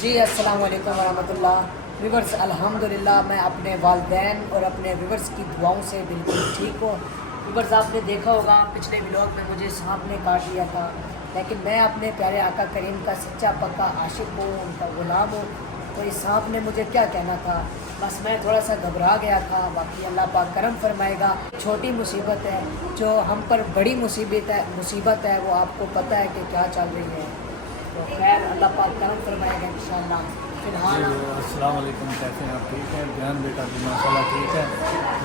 جی السلام علیکم ورحمۃ اللہ ویورس، الحمدللہ میں اپنے والدین اور اپنے ویورس کی دعاؤں سے بالکل ٹھیک ہوں۔ ویورس، آپ نے دیکھا ہوگا پچھلے ولاگ میں مجھے سانپ نے کاٹ لیا تھا، لیکن میں اپنے پیارے آقا کریم کا سچا پکا عاشق ہوں، ان کا غلام ہوں۔ تو اس سانپ نے مجھے کیا کہنا تھا، بس میں تھوڑا سا گھبرا گیا تھا۔ باقی اللہ پاک کرم فرمائے گا۔ چھوٹی مصیبت ہے، جو ہم پر بڑی مصیبت ہے وہ آپ کو پتہ ہے کہ کیا چل رہی ہے۔ تو خیر اللہ پاک کرم فرمائے گا انشاءاللہ۔ فی جی الحال السلام علیکم، کیسے ہیں آپ؟ ٹھیک ہے؟ دھیان بیٹا جی ماشاء اللہ ٹھیک ہے۔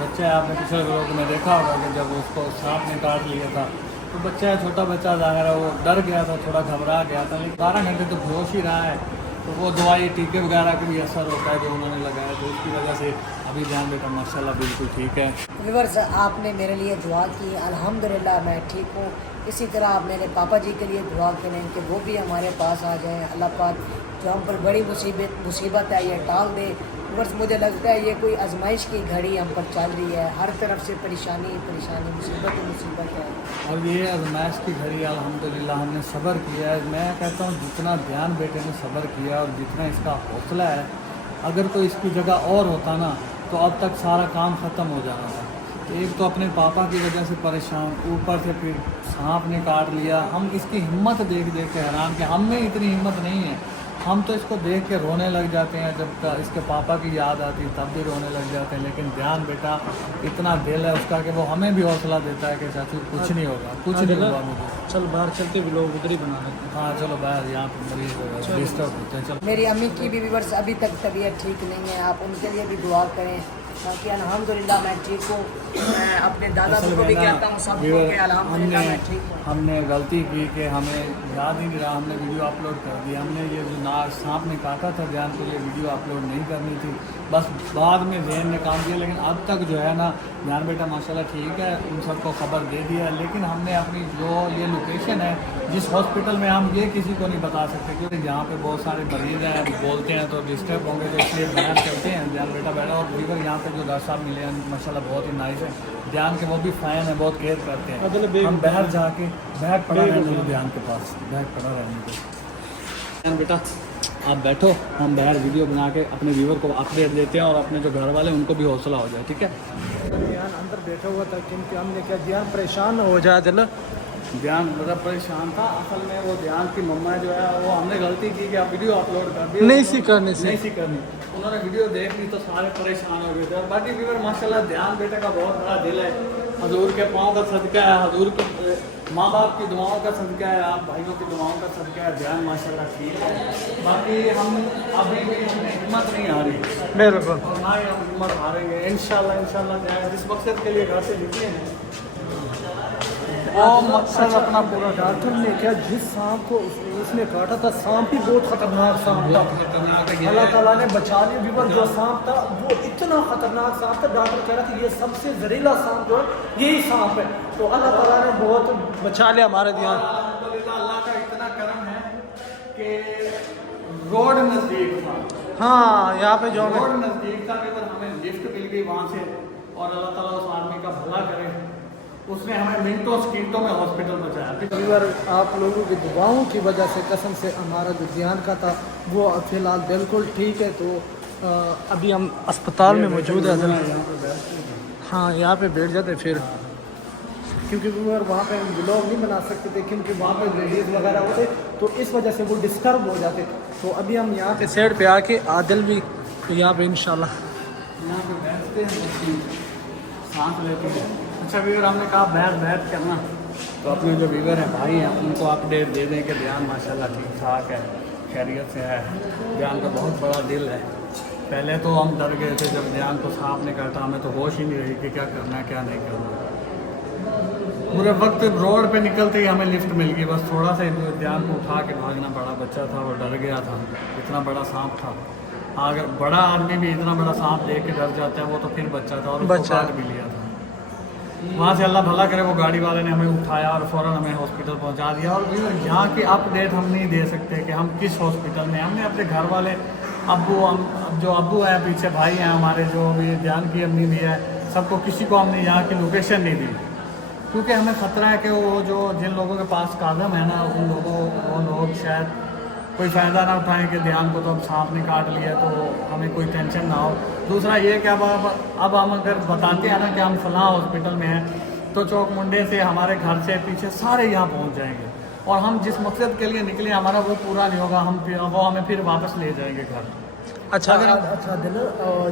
بچہ ہے، آپ نے پچھلے وقت میں دیکھا ہوگا کہ جب اس کو سانپ نے کاٹ لیا تھا تو بچہ ہے، چھوٹا بچہ ظاہر ہے وہ ڈر گیا تھا، تھوڑا گھبرا گیا تھا، لیکن 12 گھنٹے تو ہوش ہی رہا ہے۔ تو وہ دوائی ٹیکے وغیرہ کا بھی اثر ہوتا ہے جو انہوں نے لگایا، تو اس کی وجہ سے ابھی دھیان بیٹا ماشاء اللہ بالکل ٹھیک ہے۔ ویورز، آپ نے میرے لیے دعا کی، الحمدللہ میں ٹھیک ہوں۔ اسی طرح آپ میرے پاپا جی کے لیے دعا کریں کہ وہ بھی ہمارے پاس آ جائیں۔ اللہ پاک جو ہم پر بڑی مصیبت ہے یہ ٹال دے۔ ویورز، مجھے لگتا ہے یہ کوئی آزمائش کی گھڑی ہم پر چل رہی ہے، ہر طرف سے پریشانی مصیبت ہے۔ اور یہ آزمائش کی گھڑی الحمدللہ ہم نے صبر کیا ہے۔ میں کہتا ہوں جتنا دھیان بیٹے نے صبر کیا اور جتنا اس کا حوصلہ ہے، اگر تو اس کی جگہ اور ہوتا نا تو اب تک سارا کام ختم ہو جانا تھا۔ ایک تو اپنے پاپا کی وجہ سے پریشان، اوپر سے پھر سانپ نے کاٹ لیا۔ ہم اس کی ہمت دیکھ کے حیران کہ ہم میں اتنی ہمت نہیں ہے۔ ہم تو اس کو دیکھ کے رونے لگ جاتے ہیں، جب اس کے پاپا کی یاد آتی تب بھی رونے لگ جاتے ہیں۔ لیکن دھیان بیٹا اتنا دل ہے اس کا کہ وہ ہمیں بھی حوصلہ دیتا ہے کہ چاچو کچھ نہیں ہوگا، کچھ نہیں ہوگا مجھے۔ چل باہر چلتے بھی لوگ ادھر ہی بنا لیتے ہیں۔ ہاں چلو باہر، یہاں پہ مریض ڈسٹرب ہوتے ہیں۔ چلو میری امی کی بھی ویورز ابھی تک طبیعت ٹھیک نہیں ہے، آپ ان کے لیے بھی دعا کریں تاکہ الحمدللہ میں ٹھیک ہوں۔ میں اپنے دادا کو بھی کہتا ہوں سب کو کہ الحمدللہ میں ٹھیک ہوں۔ ہم نے غلطی کی کہ ہمیں یاد ہی نہیں رہا، ہم نے ویڈیو اپلوڈ کر دی۔ ہم نے یہ جو سانپ نے کاٹا تھا دھیان کو یہ ویڈیو اپلوڈ نہیں کرنی تھی، بس بعد میں ذہن نے کام کیا۔ لیکن اب تک جو ہے نا دھیان بیٹا ماشاءاللہ ٹھیک ہے، ان سب کو خبر دے دیا ہے۔ لیکن ہم نے اپنی جو یہ لوکیشن ہے جس ہاسپٹل میں، ہم یہ کسی کو نہیں بتا سکتے کیونکہ یہاں پہ بہت سارے مریض ہیں، بولتے ہیں تو ڈسٹرب ہوں گے، تو اس لیے باہر چلتے ہیں دھیان بیٹا بیٹھا۔ اور دیگر یہاں پہ جو ڈاکٹر صاحب ملے ہیں ماشاءاللہ بہت ہی نائس ہے، دھیان کے وہ بھی فین ہیں، بہت کیئر کرتے ہیں۔ ہم باہر جا کے بیگ پڑا رہنے دو دھیان کے پاس، بیگ پڑا رہنے دو۔ دھیان بیٹا آپ بیٹھو، ہم باہر ویڈیو بنا کے اپنے ویور کو اپڈیٹ دیتے ہیں اور اپنے جو گھر والے ہیں ان کو بھی حوصلہ ہو جائے، ٹھیک ہے؟ دھیان اندر بیٹھا ہوا تھا کیونکہ ہم نے کیا دھیان پریشان نہ ہو جائے دل۔ دھیان بڑا پریشان تھا، اصل میں وہ دھیان کی مما جو ہے وہ ہم نے غلطی کی کہ آپ ویڈیو اپلوڈ کر دی، نہیں سی کرنی سی، نہیں سی کرنی۔ انہوں نے ویڈیو دیکھ لی تو سارے پریشان ہو گئے تھے۔ اور باقی ویور ماشاءاللہ دھیان بیٹے کا بہت بڑا دل ہے، حضور کے پاؤں کا صدقہ ہے، حضور کے ماں باپ کی دعاؤں کا صدقہ ہے، آپ بھائیوں کی دعاؤں کا صدقہ ہے، دھیان ماشاءاللہ ٹھیک ہے۔ باقی ہم ابھی بھی ہمت نہیں آ رہی، بالکل اور نہ ہی ہم ہمت ہاریں گے انشاءاللہ جس مقصد کے لیے گھر سے نکلے ہیں وہ مقصد اپنا پورا۔ ڈاکٹر نے کیا جس سانپ کو اس نے کاٹا تھا، سانپ بھی بہت خطرناک سانپ تھا، اللہ تعالیٰ نے بچا لیا۔ ویور جو سانپ تھا وہ اتنا خطرناک سانپ تھا، ڈاکٹر کہہ رہا تھا یہ سب سے زہریلا سانپ جو ہے یہی سانپ ہے، تو اللہ تعالیٰ نے بہت بچا لیا ہمارے دھیان۔ الحمدللہ اللہ کا اتنا کرم ہے کہ روڈ نزدیک تھا، ہاں یہاں پہ جو روڈ نزدیک تھا کہ ہمیں لفٹ مل گئی وہاں سے، اور اللہ تعالیٰ اس آدمی کا بھلا کرے، اس نے ہمیں منٹوں سیکنڈوں میں ہاسپٹل پہنچایا۔ ویور آپ لوگوں کی دعاؤں کی وجہ سے قسم سے ہمارا جو دھیان کا تھا وہ فی الحال بالکل ٹھیک ہے۔ تو ابھی ہم اسپتال میں موجود ہیں، ہاں یہاں پہ بیٹھ جاتے پھر، کیونکہ ویور وہاں پہ ہم ولاگ نہیں بنا سکتے تھے کیونکہ وہاں پہ لیڈیز وغیرہ ہوتے تو اس وجہ سے وہ ڈسٹرب ہو جاتے۔ تو ابھی ہم یہاں پہ سائڈ پہ آ کے عادل بھی یہاں پہ انشاءاللہ یہاں پہ بیٹھتے ہیں سانس لیتے ہیں۔ اچھا ویور ہم نے کہا بیٹھ کرنا، تو اپنے جو ویور ہیں بھائی ہیں ان کو اپڈیٹ دے دیں کہ دھیان ماشاءاللہ ٹھیک ٹھاک ہے، خیریت سے ہے۔ دھیان کا بہت بڑا دل ہے، پہلے تو ہم ڈر گئے تھے جب دھیان کو سانپ نے کاٹا، ہمیں تو ہوش ہی نہیں رہی کہ کیا کرنا ہے کیا نہیں کرنا۔ پورے وقت روڈ پہ نکلتے ہی ہمیں لفٹ مل گئی، بس تھوڑا سا دھیان کو اٹھا کے بھاگنا پڑا، بچہ تھا وہ ڈر گیا تھا، اتنا بڑا سانپ تھا۔ اگر بڑا آدمی بھی اتنا بڑا سانپ دیکھ کے ڈر جاتا ہے، وہ تو پھر بچہ تھا اور اس کو کاٹ بھی لیا تھا۔ وہاں سے اللہ بھلا کرے وہ گاڑی والے نے ہمیں اٹھایا اور فوراً ہمیں ہاسپٹل پہنچا دیا۔ اور یہاں کی اپ ڈیٹ ہم نہیں دے سکتے کہ ہم کس ہاسپٹل میں، ہم نے اپنے گھر والے جو ابو ہیں پیچھے بھائی ہیں ہمارے، جو بھی دھیان کی امی بھی ہے، سب کو کسی کو ہم نے یہاں کی لوکیشن نہیں دی، کیونکہ ہمیں خطرہ ہے کہ وہ جو جن لوگوں کے پاس کاغذ ہے نا وہ لوگ شاید कोई फ़ायदा ना उठाएं कि ध्यान को तो अब सांप ने काट लिया तो हमें कोई टेंशन ना हो। दूसरा ये कि अब हम अगर बताते हैं ना कि हम फलां हॉस्पिटल में हैं, तो चौक मुंडे से हमारे घर से पीछे सारे यहाँ पहुँच जाएंगे, और हम जिस मकसद के लिए निकले हमारा वो पूरा नहीं होगा, वो हमें फिर वापस ले जाएंगे घर। अच्छा अच्छा दिल,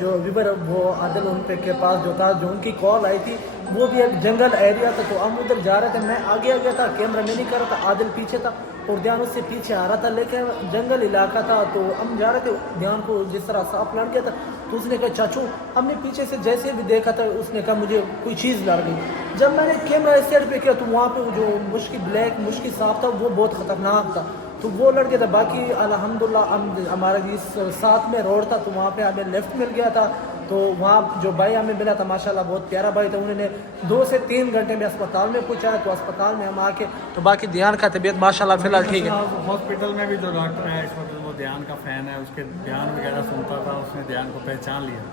जो विवर वो आदिल उन पे के पास जो था, जो उनकी कॉल आई थी, वो भी एक जंगल एरिया था, तो हम उधर जा रहे थे, मैं आगे आ गया था, कैमरा मैं नहीं कर रहा था, आदिल पीछे था और ध्यान उससे पीछे आ रहा था, लेकिन जंगल इलाका था तो हम जा रहे थे, ध्यान को जिस तरह सांप लड़ गया था, तो उसने कहा चाचू, हमने पीछे से जैसे भी देखा था, उसने कहा मुझे कोई चीज़ लड़ गई। जब मैंने कैमरा इस साइड पे किया तो वहाँ पे जो मुश्किल सांप था वो बहुत ख़तरनाक था, तो वो लड़ गया था। बाकी अल्हम्दुलिल्लाह हमारा इस साथ में रोड था, तो वहाँ पे हमें लेफ्ट मिल गया था, तो वहाँ जो भाई हमें मिला था माशाल्लाह बहुत प्यारा भाई था, उन्होंने 2 से 3 घंटे में अस्पताल में पहुँचाया, तो अस्पताल में हम आके तो बाकी ध्यान का तबीयत माशाल्लाह फिलहाल ठीक है। हॉस्पिटल में भी जो डॉक्टर है इस वक्त वो ध्यान का फ़ैन है, उसके ध्यान वगैरह सुनता था, उसने ध्यान को पहचान लिया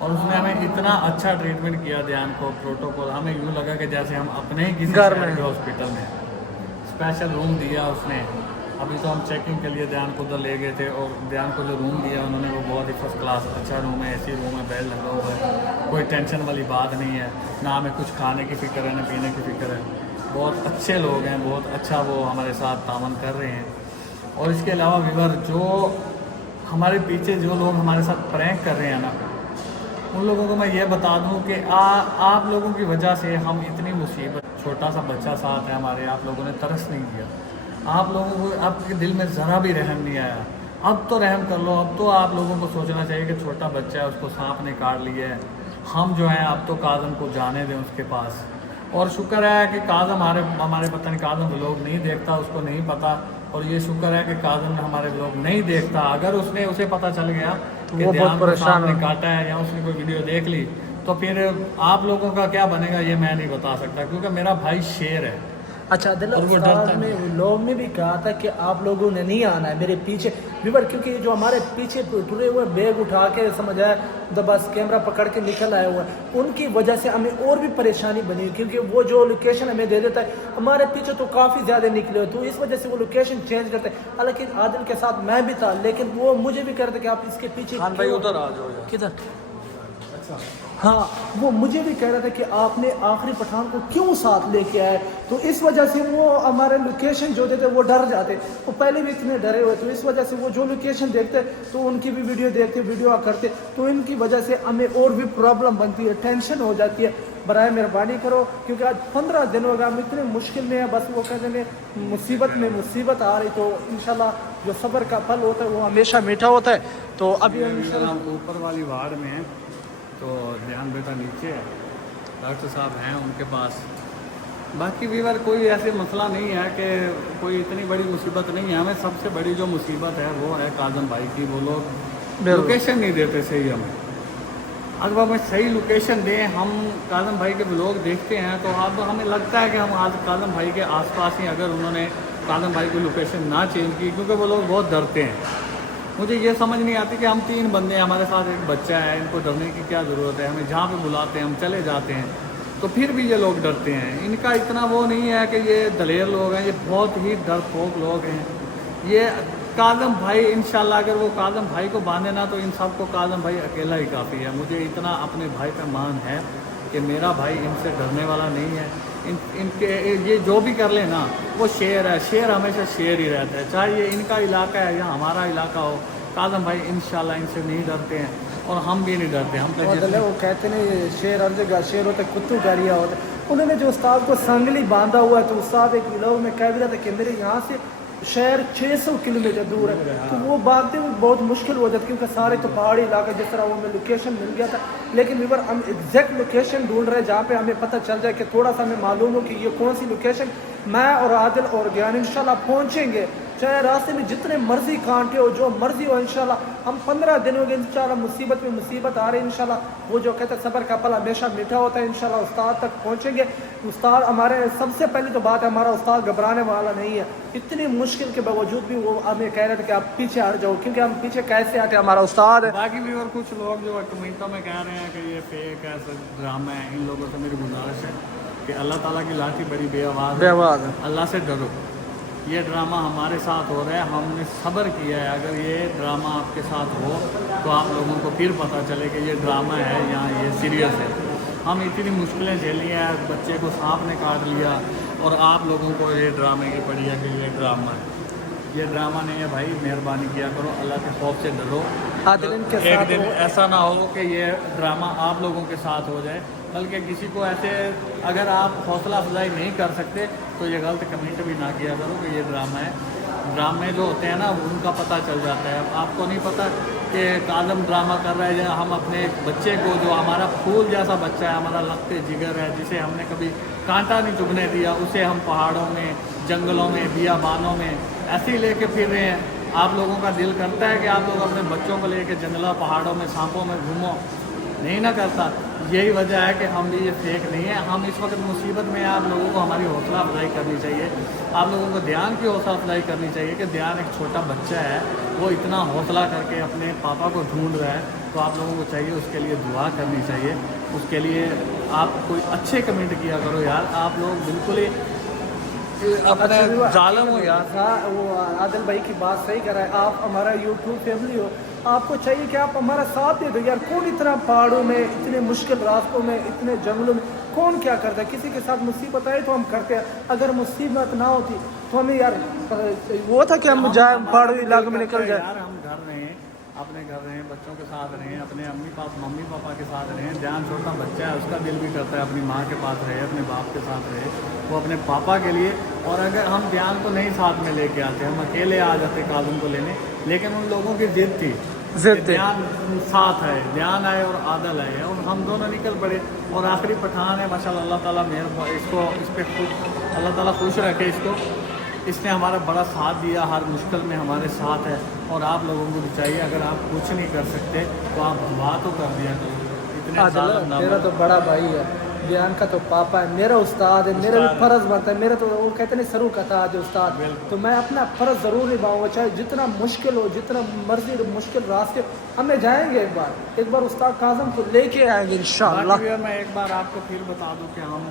और उसने हमें इतना अच्छा ट्रीटमेंट किया, ध्यान को प्रोटोकॉल, हमें यूँ लगा कि जैसे हम अपने ही किसी घर में हॉस्पिटल में, स्पेशल रूम दिया उसने। अभी तो हम चेकिंग के लिए ध्यान को उधर ले गए थे, और ध्यान को जो रूम दिया उन्होंने वो बहुत ही फर्स्ट क्लास अच्छा रूम है, ऐसी रूम है, बेड लगा हुआ है, कोई टेंशन वाली बात नहीं है, ना हमें कुछ खाने की फ़िक्र है ना पीने की फ़िक्र है। बहुत अच्छे लोग हैं, बहुत अच्छा वो हमारे साथ तामन कर रहे हैं। और इसके अलावा विवर जो हमारे पीछे जो लोग हमारे साथ प्रैंक कर रहे हैं ना, उन लोगों को मैं ये बता दूं कि आप लोगों की वजह से हम इतनी मुसीबत, छोटा सा बच्चा साथ है हमारे, आप लोगों ने तरस नहीं दिया, आप लोगों को आपके दिल में ज़रा भी रहम नहीं आया। अब तो रहम कर लो, अब तो आप लोगों को सोचना चाहिए कि छोटा बच्चा है, उसको सांप ने काट लिया है, हम जो हैं अब तो काज़म को जाने दें उसके पास। और शुक्र है कि काज़म हमारे पता नहीं, काज़म व्लॉग नहीं देखता, उसको नहीं पता, और ये शुक्र है कि काज़म हमारे व्लॉग नहीं देखता। अगर उसे पता चल गया कि ध्यान को सांप ने काटा है या उसने कोई वीडियो देख ली, तो फिर आप लोगों का क्या बनेगा ये मैं नहीं बता सकता, क्योंकि मेरा भाई शेर है। अच्छा दिल, उस्ताद ने लोग ने भी कहा था कि आप लोगों ने नहीं आना है मेरे पीछे विवर, क्योंकि जो हमारे पीछे टुरे हुए बैग उठा के समझ आया तो बस कैमरा पकड़ के निकल आया हुआ है, उनकी वजह से हमें और भी परेशानी बनी, क्योंकि वो जो लोकेशन हमें दे देता है हमारे पीछे तो काफ़ी ज़्यादा निकले, तो इस वजह से वो लोकेशन चेंज करते हैं। हालांकि आदिल के साथ मैं भी था, लेकिन वो मुझे भी कहते कि आप इसके पीछे उधर आ जाओ, किधर, हाँ वो मुझे भी कह रहा था कि आपने आखिरी पठान को क्यों साथ लेके आए, तो इस वजह से वो हमारे लोकेशन जो देते वो डर जाते, वो पहले भी इतने डरे हुए, तो इस वजह से वो जो लोकेशन देखते तो उनकी भी वीडियो देखते, वीडियो करते, तो इनकी वजह से हमें और भी प्रॉब्लम बनती है, टेंशन हो जाती है। बराए मेहरबानी करो, क्योंकि आज 15 दिन हो गया हम इतने मुश्किल में है, बस वो कहते हैं मुसीबत में मुसीबत आ रही, तो इंशाल्लाह जो सब्र का फल होता है वो हमेशा मीठा होता है। तो अभी हम ऊपर वाली वार्ड में हैं, तो ध्यान बेटा नीचे है, डॉक्टर साहब हैं उनके पास। बाकी वीवर कोई ऐसे मसला नहीं है कि कोई इतनी बड़ी मुसीबत नहीं है, हमें सबसे बड़ी जो मुसीबत है वो है काज़म भाई की, वो लोग लोकेशन नहीं देते सही हमें। अगर हमें सही लोकेशन दें, हम काज़म भाई के व्लॉग देखते हैं, तो अब हमें लगता है कि हम आज काज़म भाई के आसपास ही, अगर उन्होंने काज़म भाई की लोकेशन ना चेंज की, क्योंकि वो लोग बहुत डरते हैं। मुझे ये समझ नहीं आती कि हम 3 बंदे हैं, हमारे साथ एक बच्चा है, इनको डरने की क्या ज़रूरत है, हमें जहाँ पे बुलाते हैं हम चले जाते हैं, तो फिर भी ये लोग डरते हैं। इनका इतना वो नहीं है कि ये दलेर लोग हैं, ये बहुत ही डरपोक लोग हैं। ये काज़म भाई इंशाल्लाह अगर वो काज़म भाई को बांधे ना, तो इन सबको काज़म भाई अकेला ही काफ़ी है। मुझे इतना अपने भाई पे मान है कि मेरा भाई इनसे डरने वाला नहीं है। इनके ये जो भी कर ले ना, वो शेर है, शेर हमेशा शेर ही रहता है, चाहे ये इनका इलाका है या हमारा इलाका हो। काज़म भाई इंशाल्लाह इनसे नहीं डरते हैं और हम भी नहीं डरते। हम तो वो कहते नहीं शेर हर जगह शेर होता, कुत्तू गारिया होता। उन्होंने जो उस्ताद को संगली बांधा हुआ है, तो उस्ताद एक लोग में कह भी रहा था कि मेरे यहाँ से शहर 600 किलोमीटर दूर है, तो वो बातें बहुत मुश्किल हो जाती, क्योंकि सारे तो पहाड़ी इलाके, जिस तरह वो हमें लोकेशन मिल गया था, लेकिन विवर हम एग्जैक्ट लोकेशन ढूंढ रहे हैं जहाँ पे हमें पता चल जाए कि थोड़ा सा हमें मालूम हो कि ये कौन सी लोकेशन। मैं और आदिल और ज्ञान इंशाल्लाह पहुँचेंगे, चाहे रास्ते में जितने मर्जी कांटे हो, जो मर्जी हो, इंशाल्लाह हम 15 दिन हो गए इंशाल्लाह, मुसीबत में मुसीबत आ रही है इंशाल्लाह। वो जो कहते हैं सब्र का फल हमेशा मीठा होता है, इंशाल्लाह उस्ताद तक पहुँचेंगे। उस्ताद हमारे सबसे पहले तो बात है, हमारा उस्ताद घबराने वाला नहीं है। इतनी मुश्किल के बावजूद भी वो हमें कह रहे थे कि आप पीछे हट जाओ, क्योंकि हम पीछे कैसे आते, हमारा उस्ताद है। बाकी भी और कुछ लोग जो कमेंटों में कह रहे हैं कि ये फेक है, ड्रामा है, इन लोगों से मेरी गुजारिश है कि अल्लाह ताला की लाठी बड़ी बेआवाज़ है, अल्लाह से डरो। ये ड्रामा हमारे साथ हो रहा है, हमने सब्र किया है। अगर ये ड्रामा आपके साथ हो तो आप लोगों को फिर पता चले कि ये ड्रामा है या ये सीरियस है। हम इतनी मुश्किलें झेली हैं, बच्चे को सांप ने काट लिया और आप लोगों को ये ड्रामे की पड़ी है कि ये ड्रामा है। ये ड्रामा नहीं है भाई, मेहरबानी किया करो, अल्लाह के खौफ से डरो। आदिल इनके एक साथ दिन वो- ऐसा ना हो कि ये ड्रामा आप लोगों के साथ हो जाए, बल्कि किसी को ऐसे अगर आप हौसला अफजाई नहीं कर सकते तो ये गलत कमेंट भी ना किया करो कि ये ड्रामा है। ड्रामे जो होते हैं ना उनका पता चल जाता है। अब आपको नहीं पता कि कादम ड्रामा कर रहा है या हम अपने बच्चे को, जो हमारा फूल जैसा बच्चा है, हमारा लखते जिगर है, जिसे हमने कभी कांटा नहीं चुभने दिया, उसे हम पहाड़ों में, जंगलों में, बियाबानों में ऐसे ही लेके फिर रहे हैं। आप लोगों का दिल करता है कि आप लोग अपने बच्चों को लेके जंगलों पहाड़ों में सांपों में घूमो, नहीं ना करता। यही वजह है कि हम भी ये फेक नहीं है। हम इस वक्त मुसीबत में हैं, आप लोगों को हमारी हौसला अफजाई करनी चाहिए, आप लोगों को ध्यान की हौसला अफजाई करनी चाहिए कि ध्यान एक छोटा बच्चा है, वो इतना हौसला करके अपने पापा को ढूंढ रहा है, तो आप लोगों को चाहिए उसके लिए दुआ करनी चाहिए। उसके लिए आप कोई अच्छे कमेंट किया करो यार, आप लोग बिल्कुल ही अपने जालिम हो यार। हाँ, वो आदिल भाई की बात सही कर रहा है। आप हमारा यूट्यूब फैमिली हो, आपको चाहिए कि आप हमारा साथ दे दो यार। कौन इतना पहाड़ों में, इतने मुश्किल रास्तों में, इतने जंगलों में कौन क्या करता है? किसी के साथ मुसीबत आए तो हम करते हैं, अगर मुसीबत ना होती तो हमें यार वो था कि हम जाए पहाड़ी इलाके में निकल जाए। यार हम घर रहे हैं, अपने घर रहे हैं, बच्चों के साथ रहे हैं, अपने मम्मी पापा के साथ रहे हैं। ध्यान छोटा बच्चा है, उसका दिल भी करता है अपनी माँ के पास रहे, अपने बाप के साथ रहे, वो अपने पापा के लिए। और अगर हम ध्यान को नहीं साथ में लेके आते, हम अकेले आ जाते कादम को लेने, लेकिन उन लोगों की जिद थी, ध्यान साथ है, ध्यान आए और आदल आए, और हम दोनों निकल पड़े। और आखिरी पठान है माशाल्लाह, अल्लाह ताला मेहर इसको इस पर अल्लाह ताला खुश रखे इसको। इसने हमारा बड़ा साथ दिया, हर मुश्किल में हमारे साथ है। और आप लोगों को भी चाहिए, अगर आप कुछ नहीं कर सकते तो आप दुआ तो कर दिया करो। इतने जालिम ना मेरा बनो। तो बड़ा भाई है, ज्ञान का तो पापा है, मेरा उस्ताद है, मेरा भी फर्ज बनता है। मेरा तो वो कहते नहीं सरू का था आज उस्ताद, तो मैं अपना फर्ज ज़रूर निभाऊंगा, चाहे जितना मुश्किल हो, जितना मर्जी मुश्किल रास्ते हमें जाएंगे। एक बार उस्ताद काज़म को लेके आएंगे इंशाअल्लाह। बाकी मैं एक बार आपको फिर बता दूं कि हम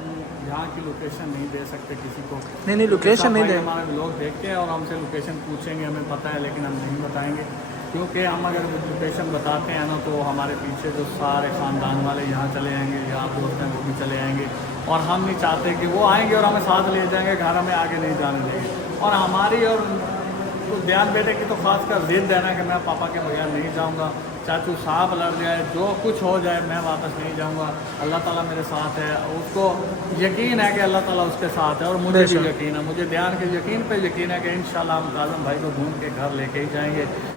यहाँ की लोकेशन नहीं दे सकते किसी को। नहीं लोकेशन नहीं दे। हमारे लोग देखते हैं और हमसे लोकेशन पूछेंगे, हमें पता है, लेकिन हम नहीं बताएंगे, क्योंकि हम अगर लोकेशन बताते हैं ना तो हमारे पीछे जो सारे ख़ानदान वाले यहाँ चले आएंगे, यहाँ दोस्त हैं वो भी चले आएंगे, और हम नहीं चाहते कि वो आएंगे और हमें साथ ले जाएंगे, घर हमें आगे नहीं जाने देंगे। और हमारी और ध्यान बेटे की तो खासकर जिद है ना कि मैं पापा के बगैर नहीं जाऊँगा, चाचू सांप लड़ जाए, जो कुछ हो जाए, मैं वापस नहीं जाऊँगा। अल्लाह ताला मेरे साथ है, उसको यकीन है कि अल्लाह ताला उसके साथ है, और मुझे भी यकीन है, मुझे ध्यान के यकीन पे यकीन है कि इंशाल्लाह हम काज़म भाई को ढूंढ के घर लेके ही जाएंगे।